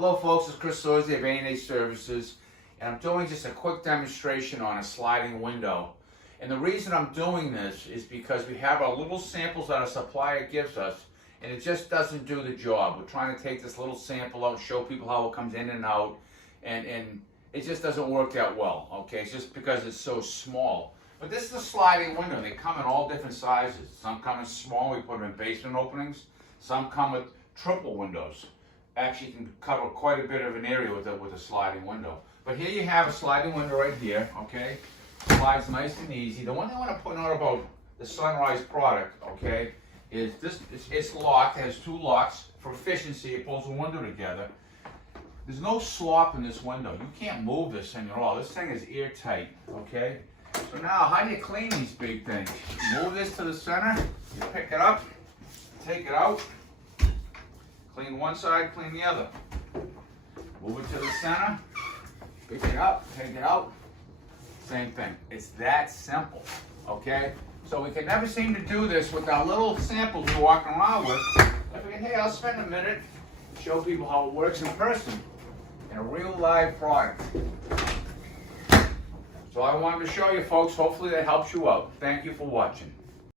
Hello folks, it's Chris Sorzi of A&A Services, and I'm doing just a quick demonstration on a sliding window. And the reason I'm doing this is because we have our little samples that our supplier gives us, and it just doesn't do the job. We're trying to take this little sample out, show people how it comes in and out, and it just doesn't work that well, okay? It's just because it's so small. But this is a sliding window. They come in all different sizes. Some come in small, we put them in basement openings. Some come with triple windows. Actually, you can cover quite a bit of an area with a sliding window. But here you have a sliding window right here, okay? Slides nice and easy. The one thing I want to point out about the Sunrise product, okay, is this. It's locked. It has two locks for efficiency. It pulls the window together. There's no slop in this window. You can't move this thing at all. This thing is airtight, okay? So now, how do you clean these big things? You move this to the center. You pick it up, take it out. Clean one side, clean the other. Move it to the center, pick it up, take it out. Same thing. It's that simple, okay? So we can never seem to do this with our little samples we're walking around with. I figured, hey, I'll spend a minute, show people how it works in person, in a real live product. So I wanted to show you folks, hopefully that helps you out. Thank you for watching.